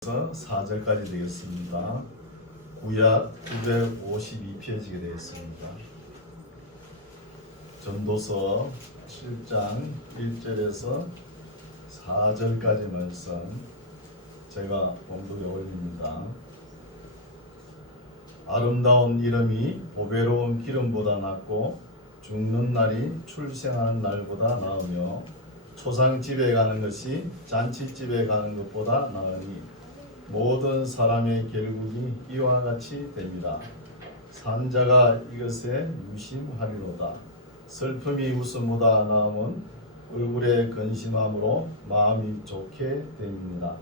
4절까지 되겠습니다. 구약 952페이지가 되겠습니다. 전도서 7장 1절에서 4절까지 말씀 제가 봉독에 올립니다. 아름다운 이름이 보배로운 기름보다 낫고 죽는 날이 출생하는 날보다 나으며 초상집에 가는 것이 잔치집에 가는 것보다 나으니 모든 사람의 결국이 이와 같이 됩니다. 산자가 이것에 유심하리로다. 슬픔이 웃음보다 나음은 얼굴에 근심함으로 마음이 좋게 됩니다.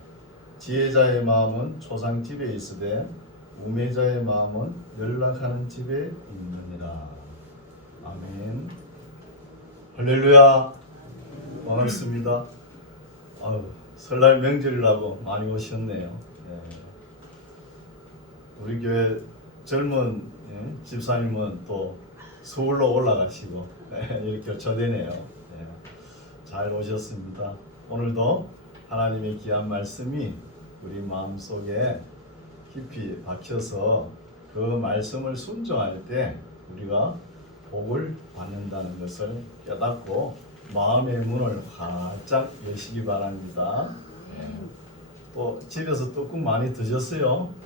지혜자의 마음은 초상집에 있으되 우매자의 마음은 연락하는 집에 있느니라. 아멘. 할렐루야. 반갑습니다. 설날 명절이라고 많이 오셨네요. 우리 교회 젊은 집사님은 또 서울로 올라가시고 이렇게 교차되네요. 잘 오셨습니다. 오늘도 하나님의 귀한 말씀이 우리 마음속에 깊이 박혀서 그 말씀을 순종할 때 우리가 복을 받는다는 것을 깨닫고 마음의 문을 활짝 여시기 바랍니다. 또 집에서 떡국 많이 드셨어요?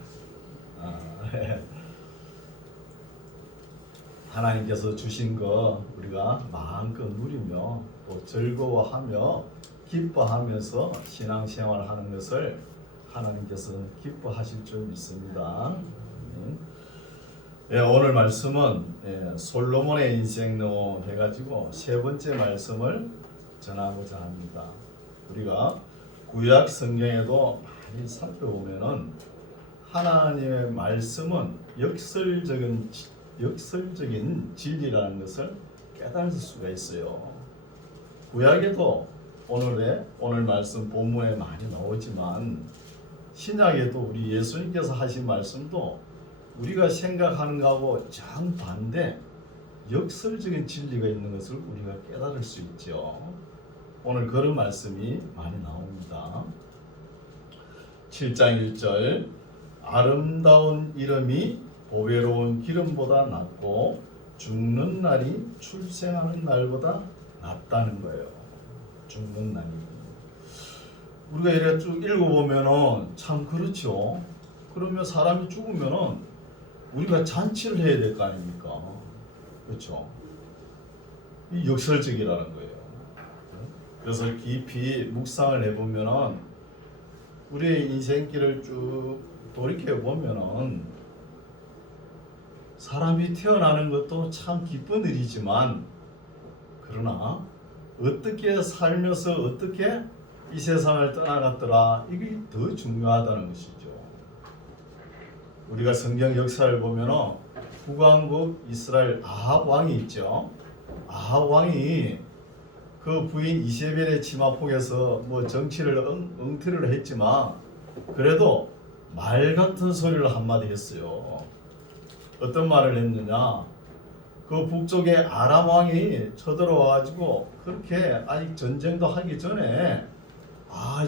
하나님께서 주신 거 우리가 마음껏 누리며 또 즐거워하며 기뻐하면서 신앙생활하는 것을 하나님께서 기뻐하실 줄 믿습니다. 오늘 말씀은 솔로몬의 인생론 해가지고 세 번째 말씀을 전하고자 합니다. 우리가 구약 성경에도 많이 살펴보면은 하나님의 말씀은 역설적인 진리라는 것을 깨달을 수가 있어요. 구약에도 오늘 말씀 본문에 많이 나오지만 신약에도 우리 예수님께서 하신 말씀도 우리가 생각하는 것하고 정반대 역설적인 진리가 있는 것을 우리가 깨달을 수 있죠. 오늘 그런 말씀이 많이 나옵니다. 7장 1절 아름다운 이름이 보배로운 기름보다 낫고 죽는 날이 출생하는 날보다 낫다는 거예요. 죽는 날이. 우리가 이렇게 쭉 읽어보면은 참 그렇죠. 그러면 사람이 죽으면은 우리가 잔치를 해야 될 거 아닙니까? 그렇죠? 이 역설적이라는 거예요. 그래서 깊이 묵상을 해보면은 우리의 인생길을 쭉 돌이켜 보면은 사람이 태어나는 것도 참 기쁜 일이지만 그러나 어떻게 살면서 어떻게 이 세상을 떠나갔더라 이게 더 중요하다는 것이죠. 우리가 성경 역사를 보면은 북왕국 이스라엘 아합 왕이 있죠. 아합 왕이 그 부인 이세벨의 치마폭에서 정치를 엉터리를 했지만 그래도 말 같은 소리를 한마디 했어요. 어떤 말을 했느냐? 그 북쪽에 아람 왕이 쳐들어와가지고 그렇게 아직 전쟁도 하기 전에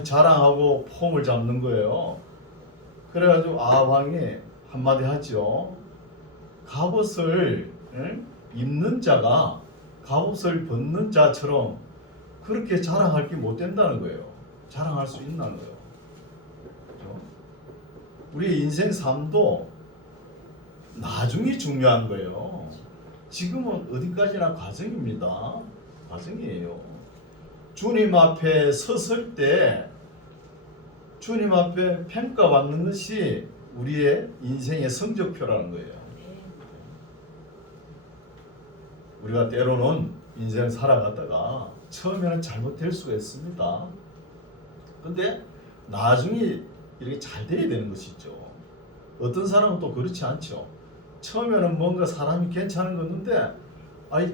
자랑하고 폼을 잡는 거예요. 그래가지고 아합 왕이 한마디 하죠. 갑옷을 입는 자가 갑옷을 벗는 자처럼 그렇게 자랑할 게 못 된다는 거예요. 자랑할 수 있다는 거예요. 그렇죠? 우리 인생 삶도 나중이 중요한 거예요. 지금은 어디까지나 과정입니다. 과정이에요. 주님 앞에 섰을 때 주님 앞에 평가받는 것이 우리의 인생의 성적표라는 거예요. 우리가 때로는 인생 살아가다가 처음에는 잘못될 수가 있습니다. 근데 나중에 이렇게 잘 돼야 되는 것이죠. 어떤 사람은 또 그렇지 않죠. 처음에는 뭔가 사람이 괜찮은 건데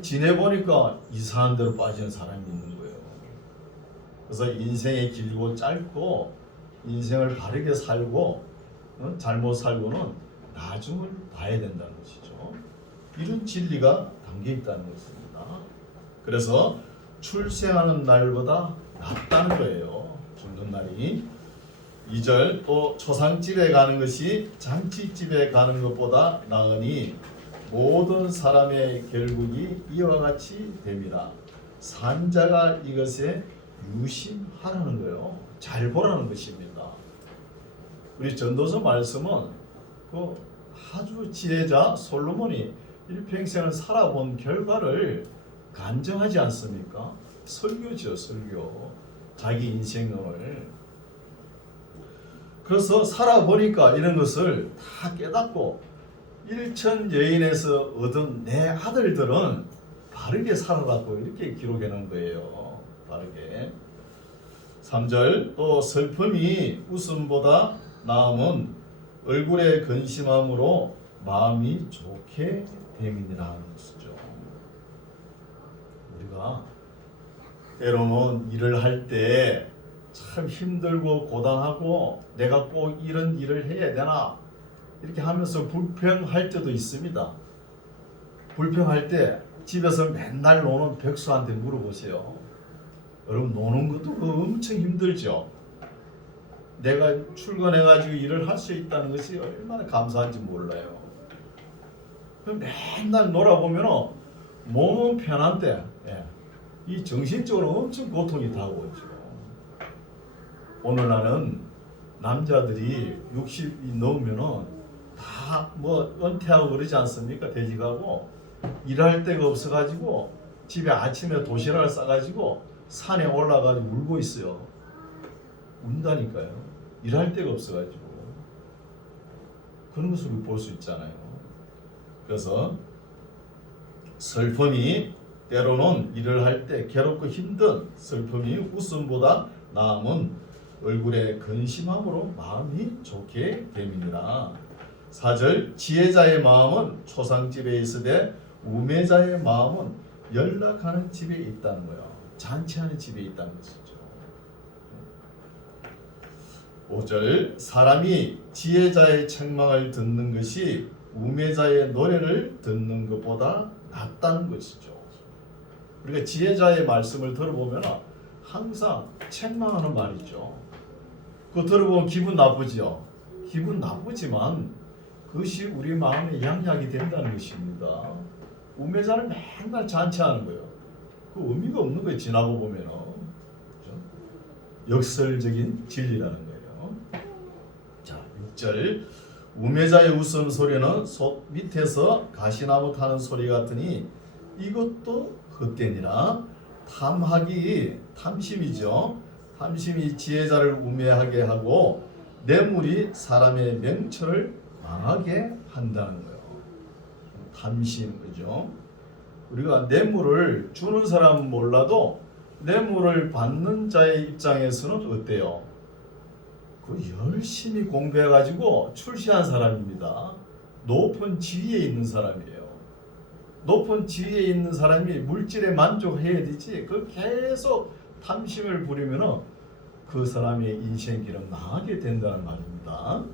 지내보니까 이상한 데로 빠지는 사람이 있는 거예요. 그래서 인생이 길고 짧고 인생을 바르게 살고 잘못 살고는 나중을 봐야 된다는 것이죠. 이런 진리가 담겨 있다는 것입니다. 그래서 출생하는 날보다 낫다는 거예요. 죽는 날이. 2절 또 초상집에 가는 것이 잔치집에 가는 것보다 나으니 모든 사람의 결국이 이와 같이 됩니다. 산자가 이것에 유심하라는 거예요. 잘 보라는 것입니다. 우리 전도서 말씀은 그 아주 지혜자 솔로몬이 일평생을 살아본 결과를 간증하지 않습니까? 설교죠, 설교. 자기 인생을. 그래서 살아보니까 이런 것을 다 깨닫고 일천 여인에서 얻은 내 아들들은 바르게 살아갔고 이렇게 기록해 놓은 거예요. 바르게. 3절 또 슬픔이 웃음보다 나음은 얼굴에 근심함으로 마음이 좋게 됨이니라 하는 것이죠. 우리가 때로는 일을 할 때 참 힘들고 고단하고 내가 꼭 이런 일을 해야 되나 이렇게 하면서 불평할 때도 있습니다. 불평할 때 집에서 맨날 노는 백수한테 물어보세요. 여러분 노는 것도 엄청 힘들죠. 내가 출근해가지고 일을 할 수 있다는 것이 얼마나 감사한지 몰라요. 맨날 놀아보면 몸은 편한데 이 정신적으로 엄청 고통이 다가오죠. 오늘날은 남자들이 60이 넘으면은 다 뭐 은퇴하고 그러지 않습니까? 퇴직하고 일할 데가 없어가지고 집에 아침에 도시락을 싸가지고 산에 올라가서 울고 있어요. 운다니까요. 일할 데가 없어가지고 그런 것을 볼 수 있잖아요. 그래서 슬픔이 때로는 일을 할 때 괴롭고 힘든 슬픔이 웃음보다 나음은 얼굴에 근심함으로 마음이 좋게 됨이니라. 4절 지혜자의 마음은 초상집에 있으되 우매자의 마음은 연락하는 집에 있다는 거예요. 잔치하는 집에 있다는 것이죠. 5절 사람이 지혜자의 책망을 듣는 것이 우매자의 노래를 듣는 것보다 낫다는 것이죠. 우리가 지혜자의 말씀을 들어보면 항상 책망하는 말이죠. 그거 들어보면 기분 나쁘죠. 기분 나쁘지만 그것이 우리 마음에 양약이 된다는 것입니다. 우매자는 맨날 잔치하는 거예요. 그 의미가 없는 거예요. 지나고 보면 그렇죠? 역설적인 진리라는 거예요. 자, 6절 우매자의 웃음소리는 솥 밑에서 가시나무 타는 소리 같으니 이것도 헛되니라. 탐심이죠. 탐심이 지혜자를 우매하게 하고 뇌물이 사람의 명철을 망하게 한다는 거예요. 탐심, 그죠? 우리가 뇌물을 주는 사람은 몰라도 뇌물을 받는 자의 입장에서는 어때요? 그 열심히 공부해가지고 출세한 사람입니다. 높은 지위에 있는 사람이에요. 높은 지위에 있는 사람이 물질에 만족해야 되지. 그 계속 탐심을 부리면은 그 사람의 인생길은 망하게 된다는 말입니다.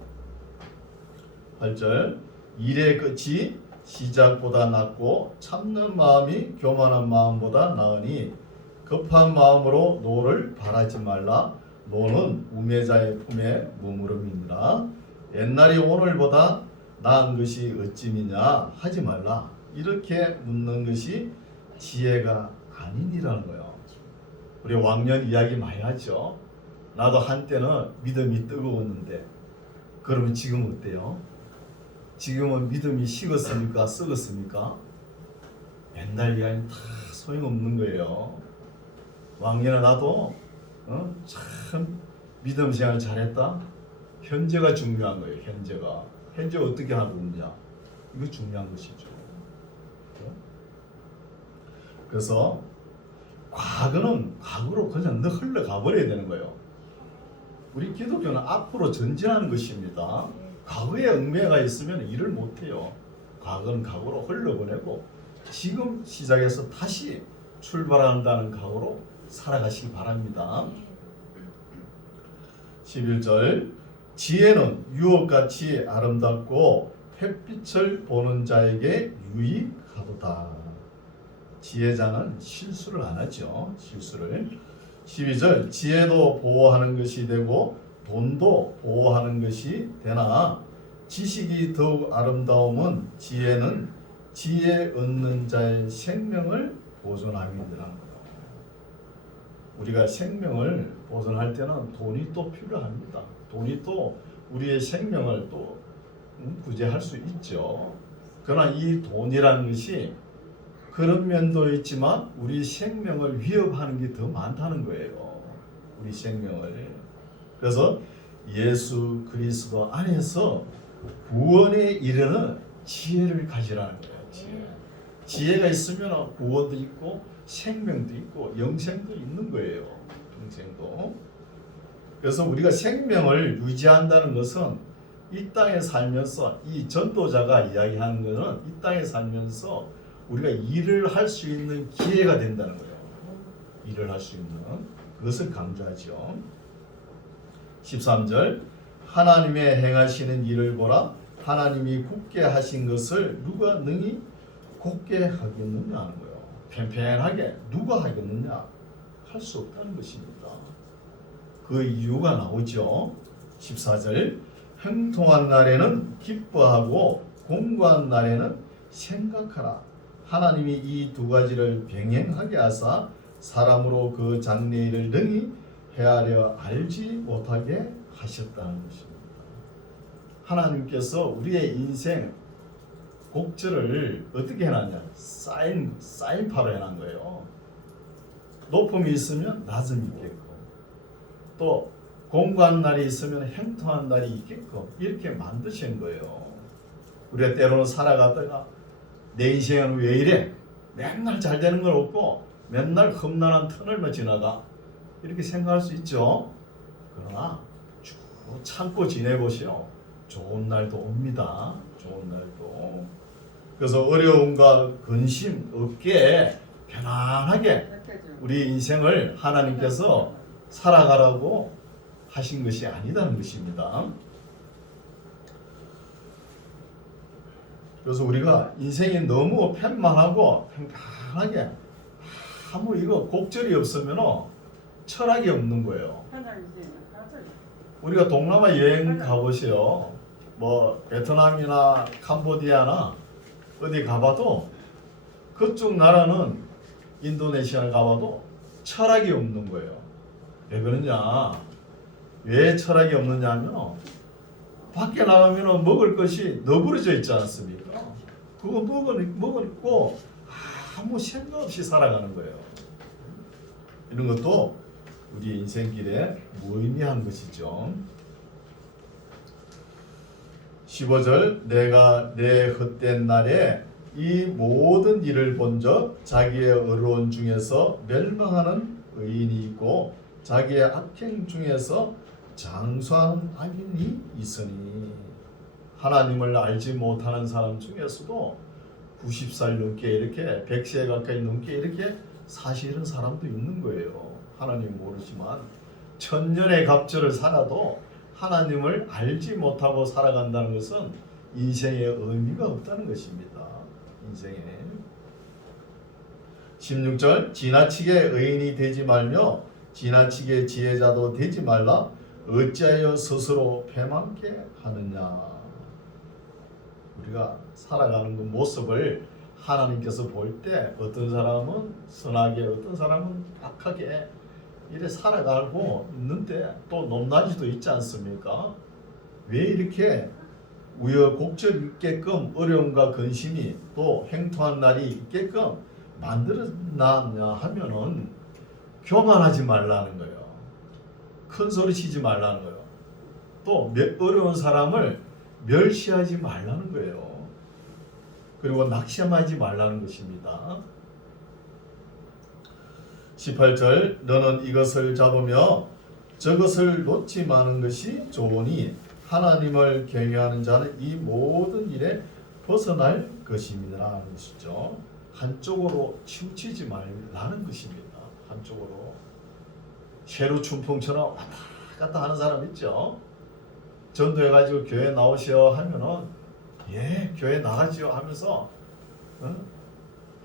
8절 일의 끝이 시작보다 낫고 참는 마음이 교만한 마음보다 나으니 급한 마음으로 노를 바라지 말라. 노는 우매자의 품에 머무름이니라. 옛날이 오늘보다 나은 것이 어찌미냐 하지 말라. 이렇게 묻는 것이 지혜가 아니니라는 거예요. 우리 왕년 이야기 많이 하죠. 나도 한때는 믿음이 뜨거웠는데 그러면 지금 어때요? 지금은 믿음이 식었습니까? 썩었습니까? 옛날 이야기는 다 소용없는 거예요. 왕년에 나도 참 믿음 생활 잘했다. 현재가 중요한 거예요. 현재 어떻게 하고 있냐 이거 중요한 것이죠. 그래서 과거는 과거로 그냥 흘러가 버려야 되는 거예요. 우리 기독교는 앞으로 전진하는 것입니다. 과거에 얽매가 있으면 일을 못해요. 과거는 과거로 흘려보내고 지금 시작해서 다시 출발한다는 각오로 살아가시기 바랍니다. 11절 지혜는 유업같이 아름답고 햇빛을 보는 자에게 유익하도다. 지혜자는 실수를 안 하죠. 실수를. 12절 지혜도 보호하는 것이 되고 돈도 보호하는 것이 되나 지식이 더욱 아름다움은 지혜는 지혜 얻는 자의 생명을 보존함이더라. 우리가 생명을 보존할 때는 돈이 또 필요합니다. 돈이 또 우리의 생명을 또 구제할 수 있죠. 그러나 이 돈이라는 것이 그런 면도 있지만 우리 생명을 위협하는 게 더 많다는 거예요. 우리 생명을. 그래서 예수 그리스도 안에서 구원에 이르는 지혜를 가지라는 거예요. 지혜가 있으면 구원도 있고 생명도 있고 영생도 있는 거예요. 영생도. 그래서 우리가 생명을 유지한다는 것은 이 땅에 살면서 이 전도자가 이야기하는 것은 이 땅에 살면서 우리가 일을 할 수 있는 기회가 된다는 거예요. 일을 할 수 있는 그것을 강조하죠. 13절 하나님의 행하시는 일을 보라 하나님이 굳게 하신 것을 누가 능히 굳게 하겠느냐 하는 거예요. 팽팽하게 누가 하겠느냐 할 수 없다는 것입니다. 그 이유가 나오죠. 14절 형통한 날에는 기뻐하고 공고한 날에는 생각하라. 하나님이 이 두 가지를 병행하게 하사 사람으로 그 장래일을 능히 헤아려 알지 못하게 하셨다는 것입니다. 하나님께서 우리의 인생 곡절을 어떻게 해놨냐? 사인파로 해놓은 거예요. 높음이 있으면 낮음이 있겠고 또 공고한 날이 있으면 행통한 날이 있겠고 이렇게 만드신 거예요. 우리가 때로는 살아가다가 내 인생은 왜 이래? 맨날 잘 되는 건 없고 맨날 험난한 터널만 지나가 이렇게 생각할 수 있죠. 그러나 쭉 참고 지내보시오. 좋은 날도 옵니다. 좋은 날도. 그래서 어려움과 근심 없게 편안하게 우리 인생을 하나님께서 살아가라고 하신 것이 아니다는 것입니다. 그래서 우리가 인생이 너무 편만하고 평평하게 아무 이거 곡절이 없으면 철학이 없는 거예요. 우리가 동남아 여행 가보세요. 뭐 베트남이나 캄보디아나 어디 가봐도 그쪽 나라는 인도네시아를 가봐도 철학이 없는 거예요. 왜 그러냐? 왜 철학이 없느냐 하면 밖에 나가면 먹을 것이 너부러져 있지 않습니까? 그거 먹고 아무 생각 없이 살아가는 거예요. 이런 것도 우리 인생길에 무의미한 것이죠. 15절 내가 내 헛된 날에 이 모든 일을 본즉 자기의 어려운 중에서 멸망하는 의인이 있고 자기의 악행 중에서 장수하는 악인이 있으니 하나님을 알지 못하는 사람 중에서도 90살 넘게 이렇게 100세 가까이 넘게 이렇게 사시는 사람도 있는 거예요. 하나님 모르지만 천년의 갑절을 살아도 하나님을 알지 못하고 살아간다는 것은 인생에 의미가 없다는 것입니다. 인생에. 16절 지나치게 의인이 되지 말며 지나치게 지혜자도 되지 말라. 어찌하여 스스로 패망케 하느냐. 우리가 살아가는 그 모습을 하나님께서 볼 때 어떤 사람은 선하게 어떤 사람은 악하게 이래 살아가고 있는데 또 높낮이도 있지 않습니까? 왜 이렇게 우여곡절 있게끔 어려움과 근심이 또 행통한 날이 있게끔 만들어놨냐 하면은 교만하지 말라는 거예요. 큰 소리 치지 말라는 거예요. 또 어려운 사람을 멸시하지 말라는 거예요. 그리고 낙심하지 말라는 것입니다. 18절 너는 이것을 잡으며 저것을 놓지 마는 것이 좋으니 하나님을 경외하는 자는 이 모든 일에 벗어날 것입니다 하는 것이죠. 한쪽으로 치우치지 말라는 것입니다. 한쪽으로 쇠루춘풍처럼 왔다 갔다 하는 사람 있죠. 전도해가지고 교회 나오시오 하면은 예 교회 나가지요 하면서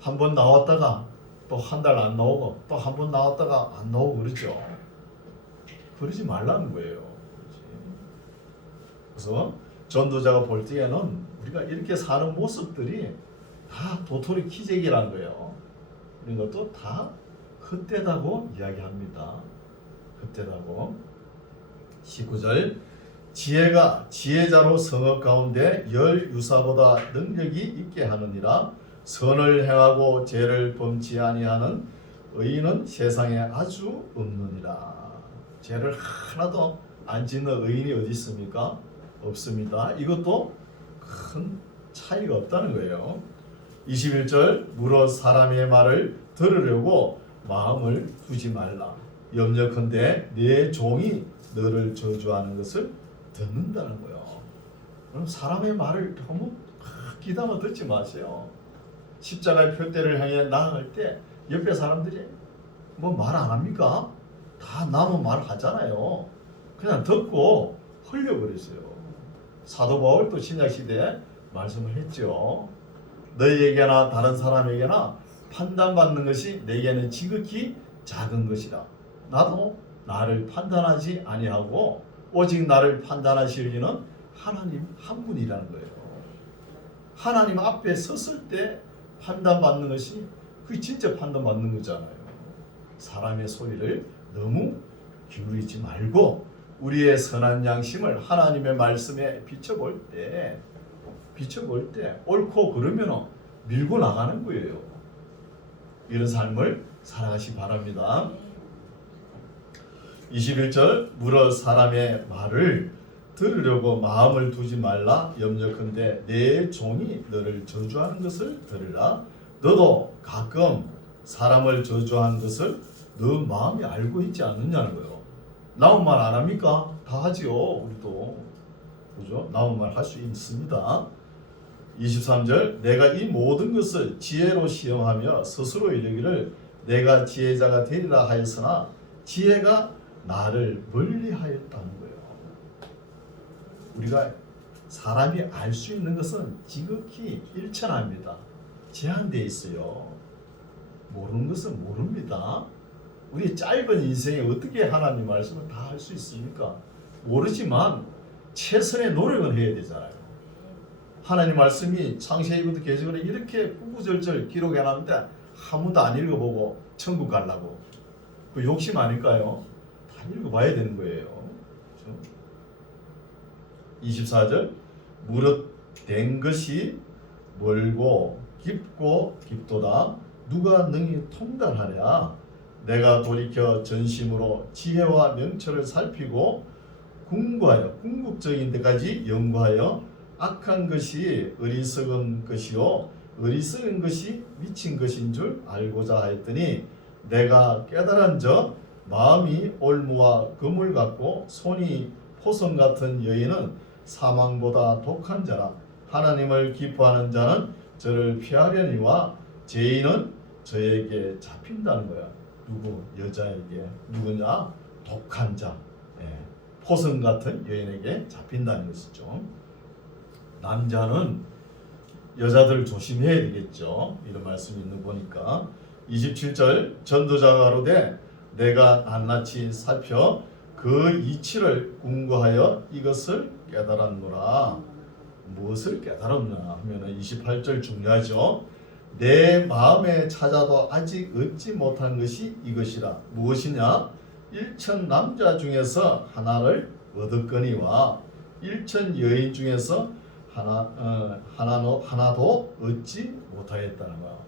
한 번 나왔다가 또 한 달 안 나오고 또 한 번 나왔다가 안 나오고 그러죠. 그러지 말라는 거예요. 그래서 전도자가 볼 때에는 우리가 이렇게 사는 모습들이 다 도토리 키재기라는 거예요. 이런 것도 다 헛되다고 이야기합니다. 헛되다고. 19절 지혜가 지혜자로 성읍 가운데 열 유사보다 능력이 있게 하느니라. 선을 행하고 죄를 범치 아니하는 의인은 세상에 아주 없느니라. 죄를 하나도 안 짓는 의인이 어디 있습니까? 없습니다. 이것도 큰 차이가 없다는 거예요. 21절 무릇 사람의 말을 들으려고 마음을 두지 말라. 염려컨대 내 종이 너를 저주하는 것을 듣는다는 거예요. 그럼 사람의 말을 너무 귀담아 듣지 마세요. 십자가의 표대를 향해 나아갈 때 옆에 사람들이 뭐 말 안 합니까? 다 남은 말 하잖아요. 그냥 듣고 흘려버렸어요. 사도 바울도 신약시대에 말씀을 했죠. 너희에게나 다른 사람에게나 판단받는 것이 내게는 지극히 작은 것이라. 나도 나를 판단하지 아니하고 오직 나를 판단하실 이는 하나님 한 분이라는 거예요. 하나님 앞에 섰을 때 판단받는 것이 그게 진짜 판단받는 거잖아요. 사람의 소리를 너무 기울이지 말고 우리의 선한 양심을 하나님의 말씀에 비춰볼 때 옳고 그러면 밀고 나가는 거예요. 이런 삶을 살아가시 바랍니다. 21절 무릇 사람의 말을 들으려고 마음을 두지 말라. 염려컨대 내 종이 너를 저주하는 것을 들으라. 너도 가끔 사람을 저주하는 것을 너 마음이 알고 있지 않느냐는 거예요. 나온 말 안 합니까? 다 하지요. 우리도 그죠? 나온 말 할 수 있습니다. 23절 내가 이 모든 것을 지혜로 시험하며 스스로 이르기를 내가 지혜자가 되리라 하였으나 지혜가 나를 멀리하였다는 거예요. 우리가 사람이 알 수 있는 것은 지극히 일천합니다. 제한되어 있어요. 모르는 것은 모릅니다. 우리 짧은 인생에 어떻게 하나님 말씀을 다 할 수 있습니까? 모르지만 최선의 노력은 해야 되잖아요. 하나님 말씀이 창세기부터 계시록에 이렇게 구구절절 기록해놨는데 아무도 안 읽어보고 천국 가려고 그 욕심 아닐까요? 다 읽어봐야 되는 거예요. 그렇죠? 24절 무릇 된 것이 멀고 깊고 깊도다. 누가 능히 통달하랴. 내가 돌이켜 전심으로 지혜와 명철을 살피고 궁극적인 데까지 연구하여 악한 것이 어리석은 것이요 어리석은 것이 미친 것인 줄 알고자 하였더니 내가 깨달은저 마음이 올무와 그물 같고 손이 포성 같은 여인은 사망보다 독한 자라. 하나님을 기뻐하는 자는 저를 피하려니와 죄인은 저에게 잡힌다는 거야. 누구? 여자에게. 누구냐? 독한 자. 포성 같은 여인에게 잡힌다는 것이죠. 남자는 여자들 조심해야 되겠죠. 이런 말씀이 있는 거 보니까 27절 전도자가 가로되 내가 낱낱이 살펴 그 이치를 궁구하여 이것을 깨달았노라. 무엇을 깨달았나 하면 28절 중요하죠. 내 마음에 찾아도 아직 얻지 못한 것이 이것이라. 무엇이냐? 일천 남자 중에서 하나를 얻었거니와 일천 여인 중에서 하나도 얻지 못하였다는 거야.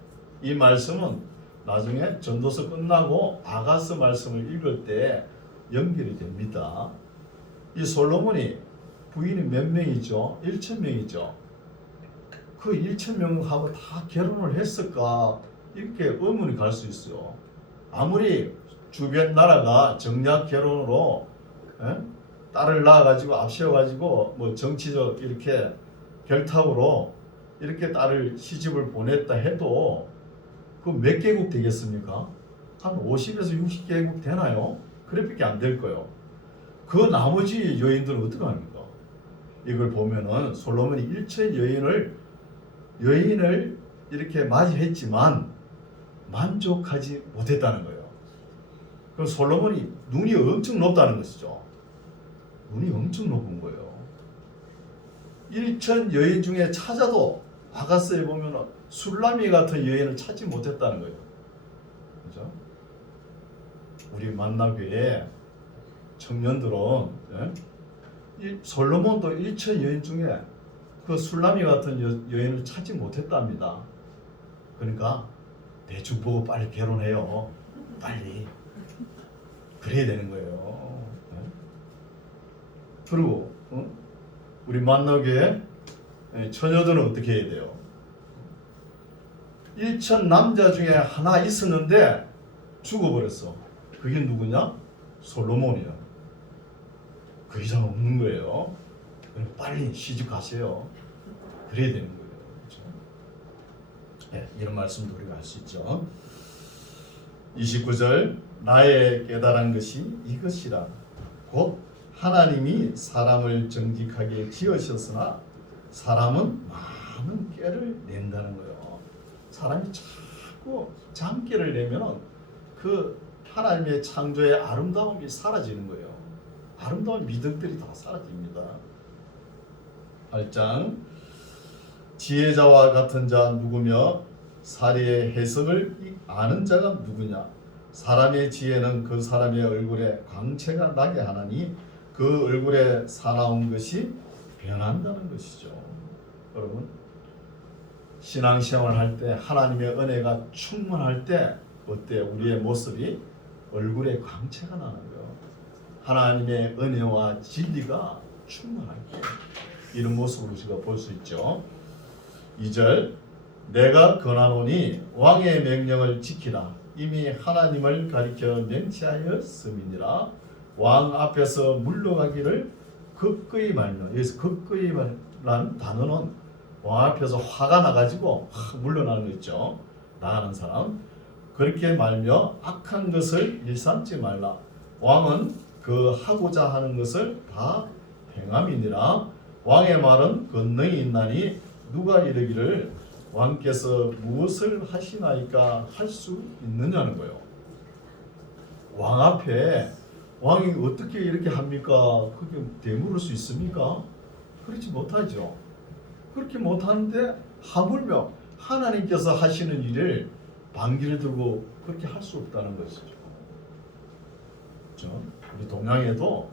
이 말씀은 나중에 전도서 끝나고 아가서 말씀을 읽을 때 연결이 됩니다. 이 솔로몬이 부인이 몇 명이죠? 1,000명이죠. 그 1,000명하고 다 결혼을 했을까? 이렇게 의문이 갈 수 있어요. 아무리 주변 나라가 정략 결혼으로 딸을 낳아가지고 앞세워가지고 뭐 정치적 이렇게 결탁으로 이렇게 딸을 시집을 보냈다 해도 그 몇 개국 되겠습니까? 한 50에서 60개국 되나요? 그래밖에 안 될 거예요. 그 나머지 여인들은 어떻게 합니까? 이걸 보면은 솔로몬이 1천 여인을 이렇게 맞이했지만 만족하지 못했다는 거예요. 그럼 솔로몬이 눈이 엄청 높다는 것이죠. 눈이 엄청 높은 거예요. 일천 여인 중에 찾아도 아가서에 보면 술라미 같은 여인을 찾지 못했다는 거예요. 그죠? 우리 만나교회 청년들은 솔로몬도 일천 여인 중에 그 술라미 같은 여인을 찾지 못했답니다. 그러니까 대충 보고 빨리 결혼해요. 빨리. 그래야 되는 거예요. 그리고 우리 만나교회 처녀들은 어떻게 해야 돼요? 일천 남자 중에 하나 있었는데 죽어버렸어. 그게 누구냐? 솔로몬이야. 그 이상 없는 거예요. 빨리 시집 가세요. 그래야 되는 거예요. 그렇죠? 네, 이런 말씀도 우리가 할 수 있죠. 29절 나의 깨달은 것이 이것이라 곧 하나님이 사람을 정직하게 지으셨으나 사람은 많은 깨를 낸다는 거예요. 사람이 자꾸 잠깨를 내면은 그 하나님의 창조의 아름다움이 사라지는 거예요. 아름다운 미덕들이 다 사라집니다. 8장 지혜자와 같은 자 누구며 사리의 해석을 아는 자가 누구냐? 사람의 지혜는 그 사람의 얼굴에 광채가 나게 하나니 그 얼굴에 사나운 것이 변한다는 것이죠. 여러분 신앙생활 할 때 하나님의 은혜가 충만할 때 어때? 우리의 모습이 얼굴에 광채가 나는 거예요. 하나님의 은혜와 진리가 충만할 때 이런 모습으로 우리가 볼 수 있죠. 2절 내가 권하노니 왕의 명령을 지키라. 이미 하나님을 가리켜 명치하였음이니라. 왕 앞에서 물러가기를 극거히 말며, 여기서 극거히라는 단어는 왕 앞에서 화가 나가지고 물러나는 거 있죠. 나가는 사람. 그렇게 말며 악한 것을 일삼지 말라. 왕은 그 하고자 하는 것을 다 행함이니라. 왕의 말은 권능이 있나니 누가 이르기를 왕께서 무엇을 하시나이까 할 수 있느냐는 거예요. 왕 앞에 왕이 어떻게 이렇게 합니까? 그게 되물을 수 있습니까? 그렇지 못하죠. 그렇게 못하는데 하물며 하나님께서 하시는 일을 반기를 들고 그렇게 할 수 없다는 것이죠. 그렇죠? 우리 동양에도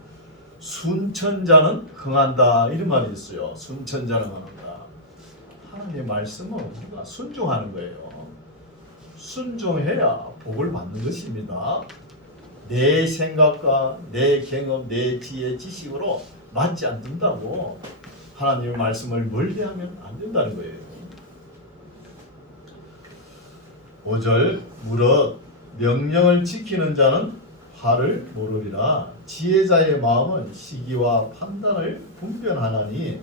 순천자는 흥한다 이런 말이 있어요. 순천자는 흥한다. 하나님의 말씀은 우리가 순종하는 거예요. 순종해야 복을 받는 것입니다. 내 생각과 내 경험, 내 지혜, 지식으로 맞지 않는다고 하나님의 말씀을 멀리하면 안 된다는 거예요. 5절 무릇 명령을 지키는 자는 화를 모르리라. 지혜자의 마음은 시기와 판단을 분별하나니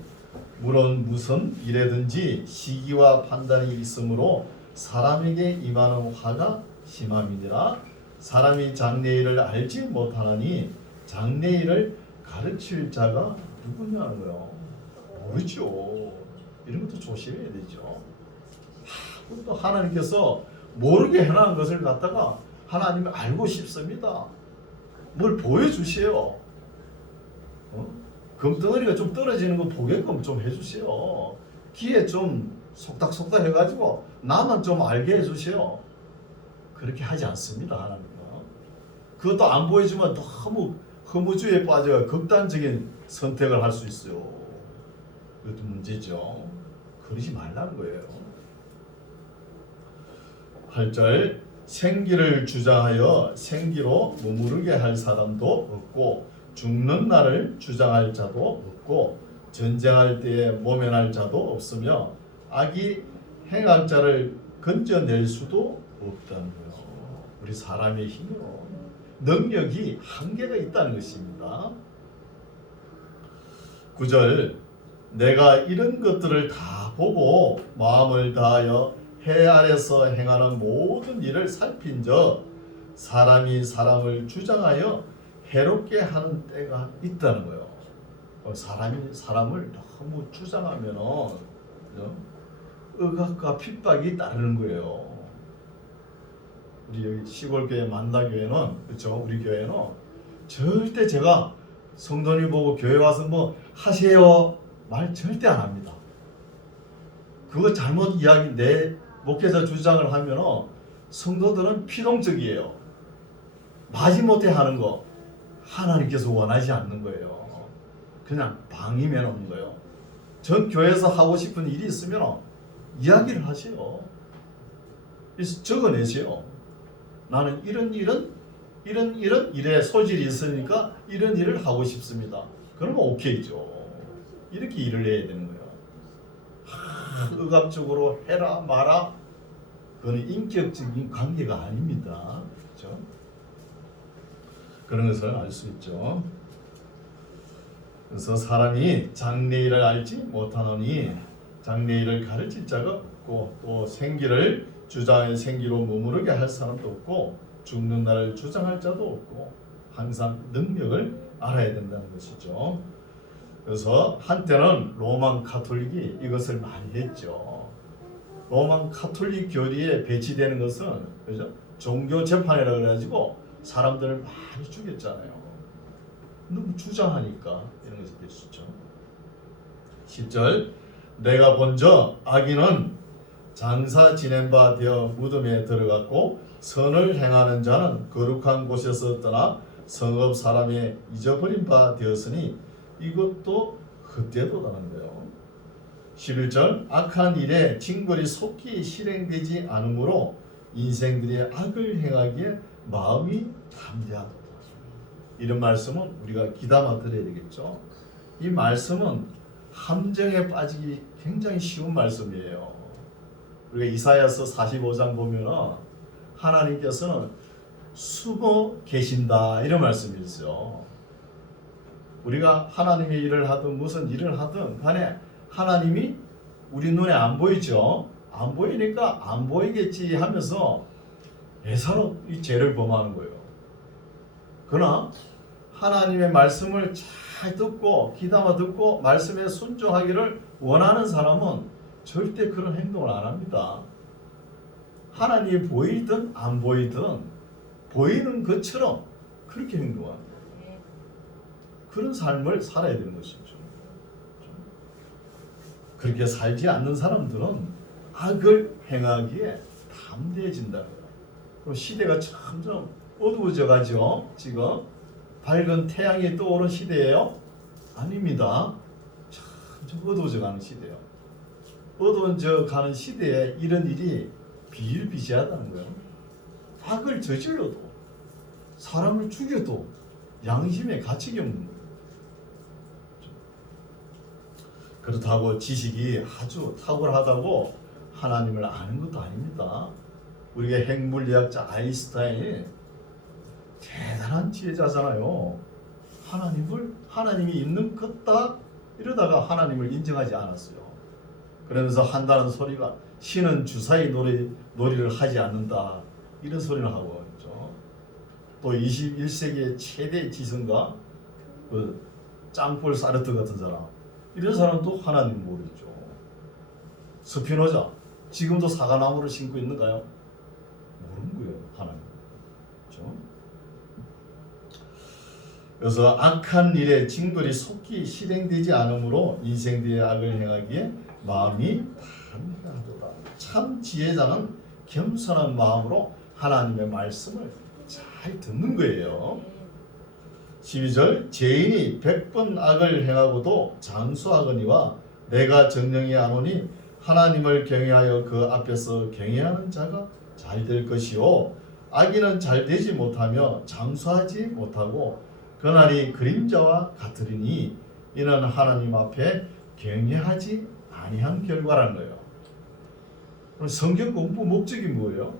물론 무슨 일에든지 시기와 판단이 있으므로 사람에게 임하는 화가 심함이니라. 사람이 장래일을 알지 못하나니 장래일을 가르칠 자가 누구냐는 거예요. 모르죠. 이런 것도 조심해야 되죠. 또 하나님께서 모르게 해놓은 것을 갖다가 하나님이 알고 싶습니다. 뭘 보여주세요. 금덩어리가 좀 떨어지는 거 보게끔 좀 해주세요. 귀에 좀 속닥속닥 해가지고 나만 좀 알게 해주세요. 그렇게 하지 않습니다. 하나님은. 그것도 안 보여주면 너무 허무주의에 빠져 극단적인 선택을 할 수 있어요. 그것도 문제죠. 그러지 말라는 거예요. 8절 생기를 주장하여 생기로 머무르게 할 사람도 없고 죽는 날을 주장할 자도 없고 전쟁할 때에 모면할 자도 없으며 악이 행할 자를 건져낼 수도 없다는 거예요. 우리 사람의 힘으로 능력이 한계가 있다는 것입니다. 9절 내가 이런 것들을 다 보고 마음을 다하여 해 아래서 행하는 모든 일을 살핀적 사람이 사람을 주장하여 해롭게 하는 때가 있다는 거예요. 사람이 사람을 너무 주장하면은 억압과 핍박이 따르는 거예요. 우리 여기 시골교회 만다교회는 그렇죠. 우리 교회는 절대 제가 성도님 보고 교회 와서 뭐 하세요 말 절대 안 합니다. 그거 잘못 이야기 내 목회자 주장을 하면 성도들은 피동적이에요. 마지못해 하는 거 하나님께서 원하지 않는 거예요. 그냥 방임해 놓는 거예요. 전 교회에서 하고 싶은 일이 있으면 이야기를 하세요. 그래서 적어내세요. 나는 이런 일에 소질이 있으니까 이런 일을 하고 싶습니다. 그러면 오케이죠. 이렇게 일을 해야 되는 거예요. 의갑적으로 해라 마라, 그건 인격적인 관계가 아닙니다. 그렇죠? 그런 것을 알 수 있죠. 그래서 사람이 장래일을 알지 못하노니 장래일을 가르칠 자가 없고 또 생기를 주장의 생기로 머무르게 할 사람도 없고 죽는 날을 주장할 자도 없고 항상 능력을 알아야 된다는 것이죠. 그래서 한때는 로만 가톨릭이 이것을 많이 했죠. 로만 가톨릭 교리에 배치되는 것은 그죠? 종교 재판이라고 해가지고 사람들을 많이 죽였잖아요. 너무 주장하니까 이런 것이 될 수 있죠. 10절 내가 본저 악인은 장사 지낸 바 되어 무덤에 들어갔고 선을 행하는 자는 거룩한 곳에서 떠나 성읍 사람의 잊어버린 바 되었으니 이것도 헛되도다는 거예요. 11절 악한 일에 징벌이 속히 실행되지 않으므로 인생들이 악을 행하기에 마음이 담대하도다. 이런 말씀은 우리가 귀담아 들어야 되겠죠. 이 말씀은 함정에 빠지기 굉장히 쉬운 말씀이에요. 우리가 이사야서 45장 보면 하나님께서는 숨어 계신다 이런 말씀이 있어요. 우리가 하나님의 일을 하든 무슨 일을 하든 간에 하나님이 우리 눈에 안 보이죠. 안 보이니까 안 보이겠지 하면서 예사로 이 죄를 범하는 거예요. 그러나 하나님의 말씀을 잘 듣고 귀담아 듣고 말씀에 순종하기를 원하는 사람은 절대 그런 행동을 안 합니다. 하나님이 보이든 안 보이든 보이는 것처럼 그렇게 행동합니다. 그런 삶을 살아야 되는 것이죠. 그렇게 살지 않는 사람들은 악을 행하기에 담대해진다는 거예요. 그럼 시대가 점점 어두워져 가죠. 지금 밝은 태양이 떠오른 시대예요? 아닙니다. 점점 어두워져 가는 시대예요. 어두워져 가는 시대에 이런 일이 비일비재하다는 거예요. 악을 저질러도 사람을 죽여도 양심의 가책이 없는 거예요. 그렇다고 지식이 아주 탁월하다고 하나님을 아는 것도 아닙니다. 우리가 핵물리학자 아인슈타인이 대단한 지혜자잖아요. 하나님이 있는 것다 이러다가 하나님을 인정하지 않았어요. 그러면서 한다는 소리가 신은 주사위 놀이를 하지 않는다 이런 소리를 하고 있죠. 또 21세기의 최대 지성가 그 짱폴 사르트 같은 사람 이런 사람도 하나님 모르죠. 스피노자 지금도 사과나무를 심고 있는가요? 모르는 거예요. 하나님. 그렇죠? 그래서 악한 일에 징벌이 속히 실행되지 않으므로 인생들의 악을 행하기에 마음이 담대하도다. 참 지혜자는 겸손한 마음으로 하나님의 말씀을 잘 듣는 거예요. 12절 죄인이 100번 악을 행하고도 장수하거니와 내가 정령이 아노니 하나님을 경외하여 그 앞에서 경외하는 자가 잘 될 것이요 악인은 잘 되지 못하며 장수하지 못하고 그날이 그림자와 같으리니 이는 하나님 앞에 경외하지 아니한 결과라는 거예요. 그럼 성경 공부 목적이 뭐예요?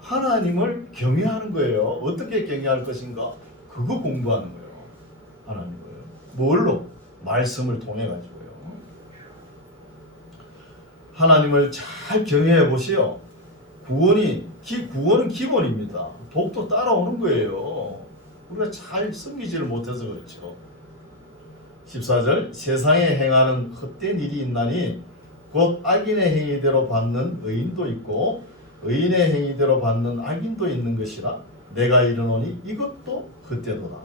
하나님을 경외하는 거예요. 어떻게 경외할 것인가? 그거 공부하는 거예요. 하나님을. 뭘로? 말씀을 통해 가지고요. 하나님을 잘 경외해 보시오. 구원은 기본입니다. 복도 따라오는 거예요. 우리가 잘 섬기지를 못해서 그렇죠. 14절 세상에 행하는 헛된 일이 있나니 곧 악인의 행위대로 받는 의인도 있고 의인의 행위대로 받는 악인도 있는 것이라 내가 이르노니 이것도 헛되도다.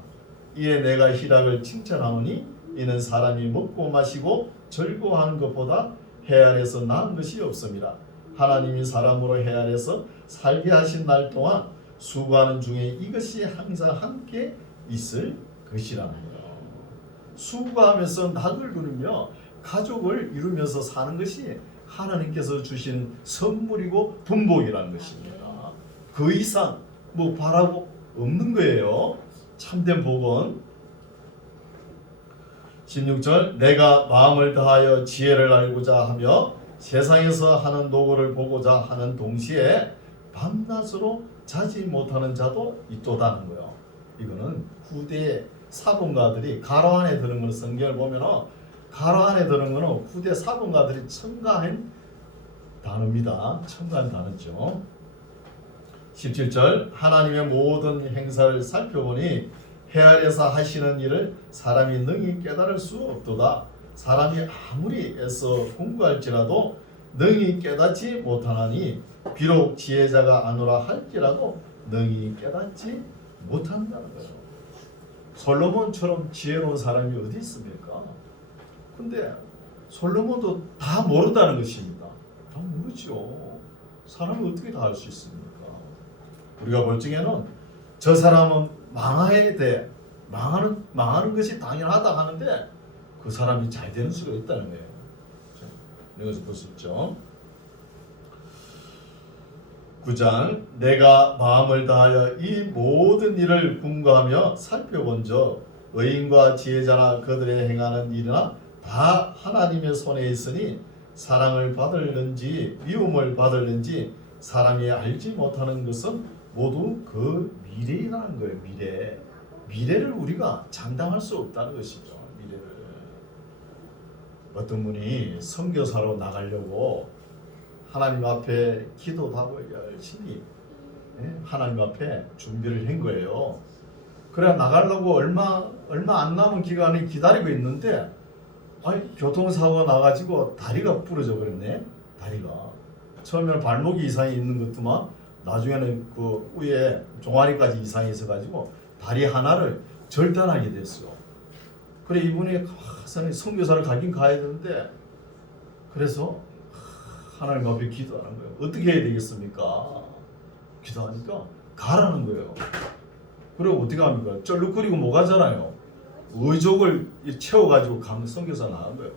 이에 내가 희락을 칭찬하노니 이는 사람이 먹고 마시고 즐거워하는 것보다 해 아래에서 나은 것이 없습니다. 하나님이 사람으로 해 아래에서 살게 하신 날 동안 수고하는 중에 이것이 항상 함께 있을 것이라는 거예요. 수고하면서 낙을 누리며 가족을 이루면서 사는 것이 하나님께서 주신 선물이고 분복이라는 것입니다. 그 이상 뭐 바라고 없는 거예요. 참된 복은 16절 내가 마음을 다하여 지혜를 알고자 하며 세상에서 하는 노고를 보고자 하는 동시에 밤낮으로 자지 못하는 자도 있도다는 거예요. 이거는 후대 사본가들이 가로 안에 드는 걸 성경을 보면은 가로 안에 드는 거는 후대 사본가들이 첨가한 단어입니다. 첨가한 단어죠. 17절 하나님의 모든 행사를 살펴보니 해 아래에서 하시는 일을 사람이 능히 깨달을 수 없도다. 사람이 아무리 애써 공부할지라도 능히 깨닫지 못하나니 비록 지혜자가 아노라 할지라도 능히 깨닫지 못한다는 거예요. 솔로몬처럼 지혜로운 사람이 어디 있습니까? 근데 솔로몬도 다 모른다는 것입니다. 다 모르죠. 사람이 어떻게 다 알 수 있습니까? 우리가 볼 적에는 저 사람은 망해야 돼. 망하는 것이 당연하다 하는데 그 사람이 잘 되는 수가 있다는 거예요. 여기서 볼 수 있죠. 9장 내가 마음을 다하여 이 모든 일을 궁구하며 살펴본 적 의인과 지혜자나 그들의 행하는 일이나 다 하나님의 손에 있으니 사랑을 받을는지 미움을 받을는지 사람이 알지 못하는 것은 모두 그 미래라는 거예요. 미래를 우리가 장담할 수 없다는 것이죠. 미래를. 어떤 분이 선교사로 나가려고 하나님 앞에 기도도 하고 열심히 하나님 앞에 준비를 한 거예요. 그래 나가려고 얼마 안 남은 기간을 기다리고 있는데 교통사고가 나가지고 다리가 부러져 버렸네. 다리가 처음에는 발목이 이상이 있는 것도만 나중에는 그 위에 종아리까지 이상이 있어가지고 다리 하나를 절단하게 됐어요. 그래 이분이 선교사를 가긴 가야 되는데 그래서 하나님 앞에 기도하는 거예요. 어떻게 해야 되겠습니까? 기도하니까 가라는 거예요. 그리고 어떻게 합니까? 쩔룩거리고 못 가잖아요. 의족을 채워가지고 가면 선교사 나간 거예요.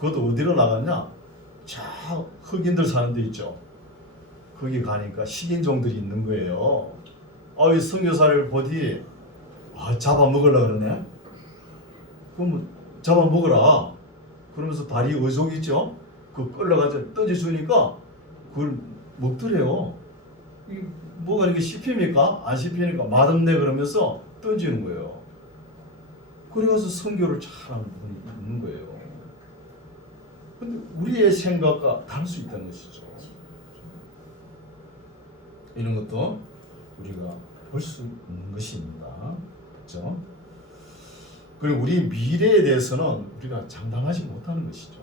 그것도 어디로 나갔냐? 저 흑인들 사는 데 있죠. 거기 가니까 식인종들이 있는 거예요. 이 선교사를 보디 잡아먹으려고 그러네. 그럼 잡아먹으라. 그러면서 다리 의족 있죠? 그 끌려가지고 던져주니까 그걸 먹더래요. 뭐가 이렇게 씹힙니까? 안 씹히니까 맛없네 그러면서 던지는 거예요. 그래서 선교를 잘하는 분이 있는 거예요. 근데 우리의 생각과 다를 수 있다는 것이죠. 이런 것도 우리가 볼 수 있는 것입니다. 그렇죠? 그리고 우리 미래에 대해서는 우리가 장담하지 못하는 것이죠.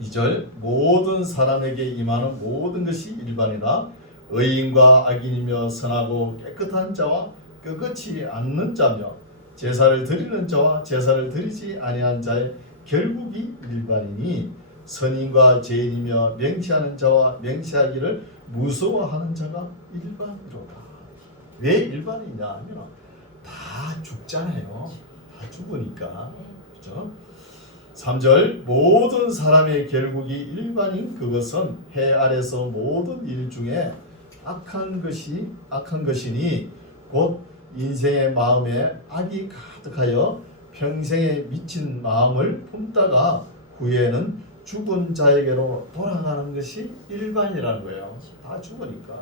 2절 모든 사람에게 임하는 모든 것이 일반이라 의인과 악인이며 선하고 깨끗한 자와 깨끗이 않는 자며 제사를 드리는 자와 제사를 드리지 아니한 자의 결국이 일반이니 선인과 죄인이며 맹세하는 자와 맹세하기를 무서워하는 자가 일반이로다. 왜 일반이냐 하면 다 죽잖아요. 다 죽으니까. 그렇죠? 3절 모든 사람의 결국이 일반인 그것은 해 아래서 모든 일 중에 악한 것이니 곧 인생의 마음에 악이 가득하여 평생에 미친 마음을 품다가 후에는 죽은 자에게로 돌아가는 것이 일반이라는 거예요. 다 죽으니까.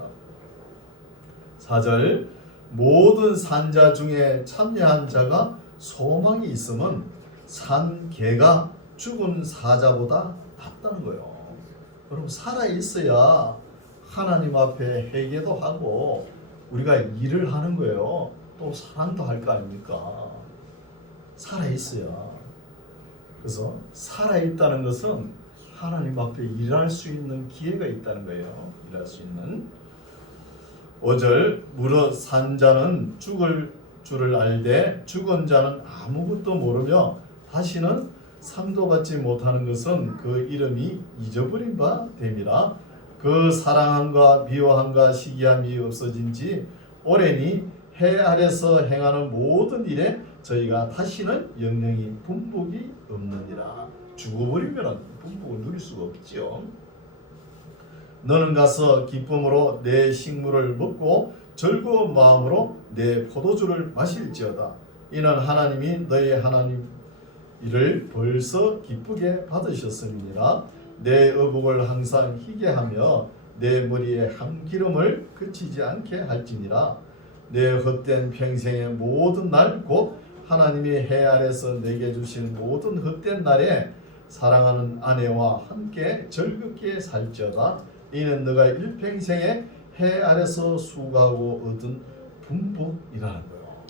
4절 모든 산자 중에 참여한 자가 소망이 있으면 산 개가 죽은 사자보다 낫다는 거예요. 그럼 살아 있어야 하나님 앞에 회개도 하고 우리가 일을 하는 거예요. 또 사랑도 할 거 아닙니까? 살아 있어야. 그래서 살아 있다는 것은 하나님 앞에 일할 수 있는 기회가 있다는 거예요. 일할 수 있는. 5절 무릇 산 자는 죽을 줄을 알되 죽은 자는 아무것도 모르며 다시는 상도 받지 못하는 것은 그 이름이 잊어버린 바 됨이라. 그 사랑함과 미워함과 시기함이 없어진지 오래니 해 아래서 행하는 모든 일에 저희가 다시는 영영이 분복이 없느니라. 죽어버리면 분복을 누릴 수가 없지요. 너는 가서 기쁨으로 내 식물을 먹고 즐거운 마음으로 내 포도주를 마실지어다. 이는 하나님이 너의 하나님 이를 벌써 기쁘게 받으셨음이니라. 내 의복을 항상 희게 하며 내 머리에 함기름을 그치지 않게 할지니라. 내 헛된 평생의 모든 날 곧 하나님이 해 아래서 내게 주신 모든 헛된 날에 사랑하는 아내와 함께 즐겁게 살지어다. 이는 너가 일평생에 해 아래서 수고하고 얻은 분복이라는 거예요.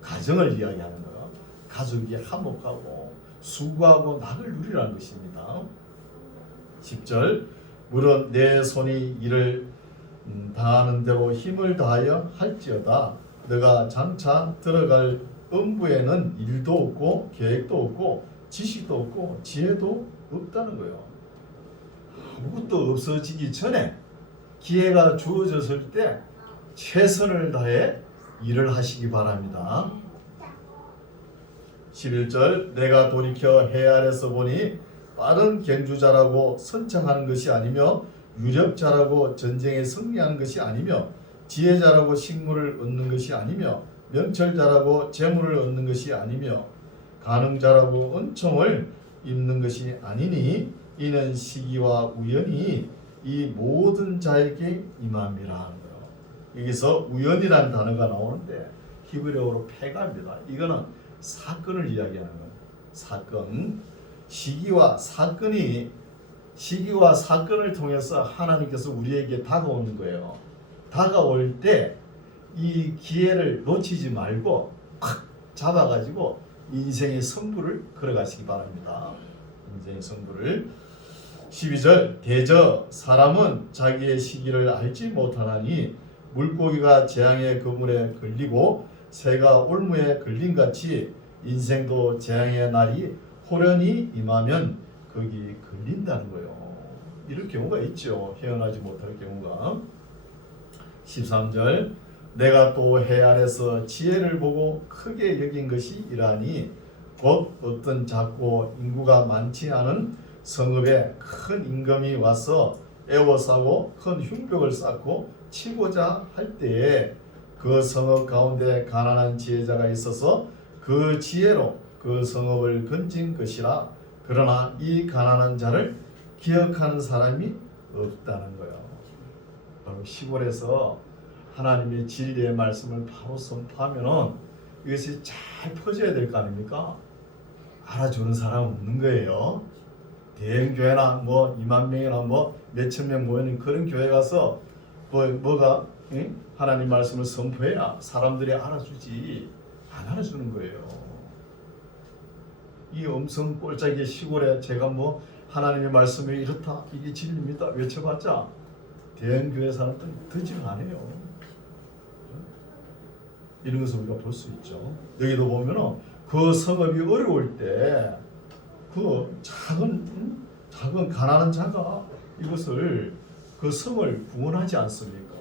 가정을 이야기하는 거예요. 가족이 화목하고 수고하고 낙을 누리라는 것입니다. 10절 물론 내 손이 일을 다하는 대로 힘을 다하여 할지어다. 너가 장차 들어갈 음부에는 일도 없고 계획도 없고 지식도 없고 지혜도 없다는 거예요. 아무것도 없어지기 전에 기회가 주어졌을 때 최선을 다해 일을 하시기 바랍니다. 11절 내가 돌이켜 해 아래서 보니 빠른 경주자라고 선창하는 것이 아니며 유력자라고 전쟁에 승리하는 것이 아니며 지혜자라고 식물을 얻는 것이 아니며 명철자라고 재물을 얻는 것이 아니며 가능자라고 은총을 입는 것이 아니니 이는 시기와 우연이 이 모든 자에게 임함이라 하는 거예요. 여기서 우연이라는 단어가 나오는데 히브리어로 페가입니다. 이거는 사건을 이야기하는 거예요. 사건. 시기와 사건을 통해서 하나님께서 우리에게 다가오는 거예요. 다가올 때 이 기회를 놓치지 말고 팍 잡아가지고 인생의 승부를 걸어가시기 바랍니다. 인생의 승부를. 12절 대저 사람은 자기의 시기를 알지 못하나니 물고기가 재앙의 그물에 걸리고 새가 올무에 걸린같이 인생도 재앙의 날이 호련히 임하면 거기 걸린다는 거예요. 이런 경우가 있죠. 헤어나지 못할 경우가. 13절 내가 또 해 아래서 지혜를 보고 크게 여긴 것이 이라니 곧 어떤 작고 인구가 많지 않은 성읍에 큰 임금이 와서 애워싸고 큰 흉벽을 쌓고 치고자 할 때에 그 성읍 가운데 가난한 지혜자가 있어서 그 지혜로 그 성읍을 건진 것이라. 그러나 이 가난한 자를 기억하는 사람이 없다는 거예요. 바로 시골에서 하나님의 진리의 말씀을 바로 선포하면은 이것이 잘 퍼져야 될 거 아닙니까? 알아주는 사람 없는 거예요. 대형 교회나 뭐 2만 명이나 뭐 몇천 명 모이는 그런 교회 가서 뭐가 하나님 말씀을 선포해야 사람들이 알아주지 안 알아주는 거예요. 이 엄청 꼴짝이 시골에 제가 뭐 하나님의 말씀이 이렇다 이게 진리입니다 외쳐봤자 대형 교회 사람들은 듣지를 않아요. 이런 것을 우리가 볼 수 있죠. 여기도 보면은 그 성읍이 어려울 때 그 작은 가난한 자가 이것을 그 성을 구원하지 않습니까?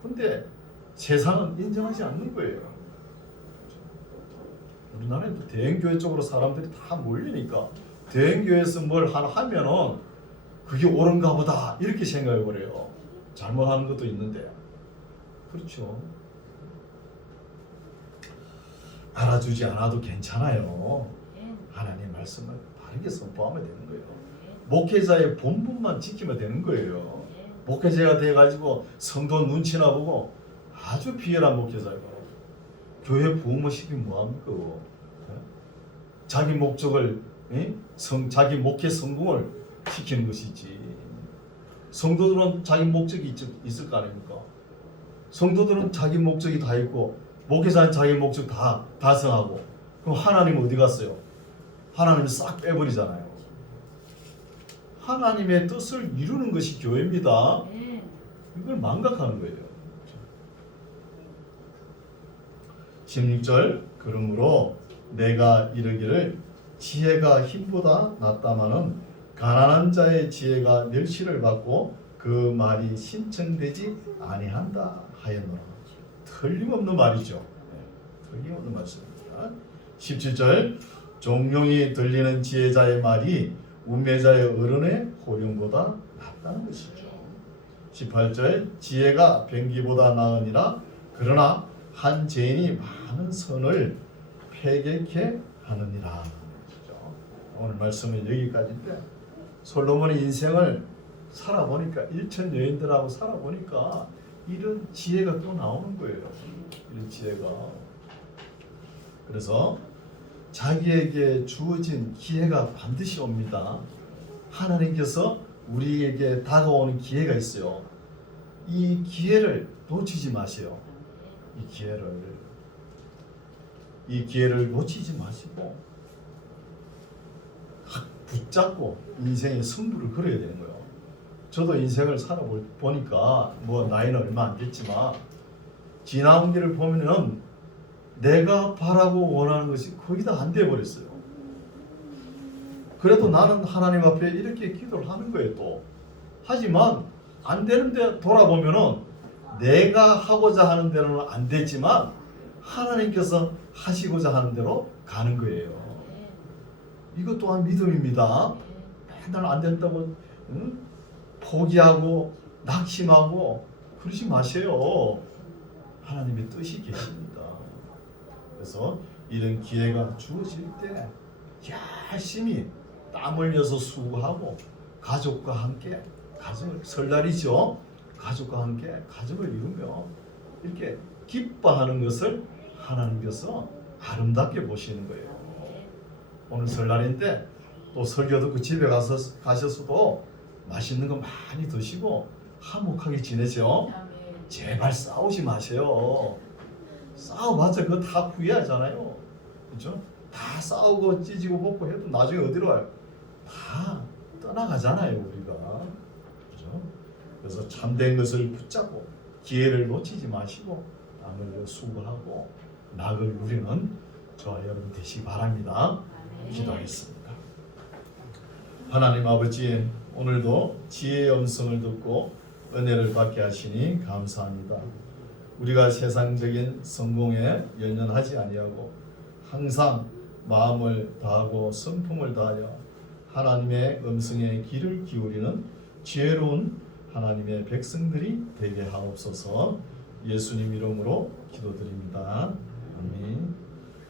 근데 세상은 인정하지 않는 거예요. 우리나라에도 대형교회 쪽으로 사람들이 다 몰리니까 대형교회에서 뭘 하면은 그게 옳은가 보다 이렇게 생각해 버려요. 잘못하는 것도 있는데. 그렇죠. 알아주지 않아도 괜찮아요. 하나님의 말씀을 바르게 선포하면 되는 거예요. 목회자의 본분만 지키면 되는 거예요. 목회자가 돼가지고 성도 눈치나 보고 아주 비열한 목회자가 교회 부흥을 시키면 뭐합니까? 자기 목적을 자기 목회 성공을 시키는 것이지. 성도들은 자기 목적이 있을 거 아닙니까? 성도들은 자기 목적이 다 있고 목회자는 자기 목적 다 달성하고 그럼 하나님은 어디 갔어요? 하나님은 싹 빼버리잖아요. 하나님의 뜻을 이루는 것이 교회입니다. 이걸 망각하는 거예요. 16절 그러므로 내가 이르기를 지혜가 힘보다 낫다마는 가난한 자의 지혜가 멸시를 받고 그 말이 신청되지 아니한다 하였노라. 틀림없는 말이죠. 틀림없는 말씀입니다. 17절 종용이 들리는 지혜자의 말이 운매자의 어른의 호령보다 낫다는 것이죠. 18절 지혜가 병기보다 나으니라. 그러나 한 죄인이 많은 선을 패객케 하느니라. 오늘 말씀은 여기까지인데 솔로몬의 인생을 살아보니까 일천 여인들하고 살아보니까 이런 지혜가 또 나오는 거예요. 이런 지혜가. 그래서 자기에게 주어진 기회가 반드시 옵니다. 하나님께서 우리에게 다가오는 기회가 있어요. 이 기회를 놓치지 마세요. 이 기회를 놓치지 마시고 붙잡고 인생의 승부를 걸어야 되는 거예요. 저도 인생을 살아보니까 뭐 나이는 얼마 안 됐지만 지나온 길을 보면은 내가 바라고 원하는 것이 거의 다 안 돼 버렸어요. 그래도 나는 하나님 앞에 이렇게 기도를 하는 거예요. 또 하지만 안 되는데 돌아보면은 내가 하고자 하는 대로는 안 되지만 하나님께서 하시고자 하는 대로 가는 거예요. 이것 또한 믿음입니다. 맨날 안 된다고 포기하고 낙심하고 그러지 마세요. 하나님의 뜻이 계십니다. 그래서 이런 기회가 주어질 때 열심히 땀 흘려서 수고하고 가족과 함께 설날이죠. 가족과 함께 가족을 이루며 이렇게 기뻐하는 것을 하나님께서 아름답게 보시는 거예요. 오늘 설날인데 또 설교 듣고 집에 가셔서도 맛있는 거 많이 드시고 화목하게 지내죠. 제발 싸우지 마세요. 싸워봤자 그거 다 후회하잖아요. 그렇죠? 다 싸우고 찢고 볶고 해도 나중에 어디로 가요? 다 떠나가잖아요, 우리가. 그렇죠? 그래서 참된 것을 붙잡고 기회를 놓치지 마시고 남을 수고하고 낙을 누리는 저와 여러분 되시기 바랍니다. 기도하겠습니다. 하나님 아버지, 오늘도 지혜의 음성을 듣고 은혜를 받게 하시니 감사합니다. 우리가 세상적인 성공에 연연하지 아니하고 항상 마음을 다하고 성품을 다하여 하나님의 음성에 귀를 기울이는 지혜로운 하나님의 백성들이 되게 하옵소서. 예수님 이름으로 기도드립니다. 아멘.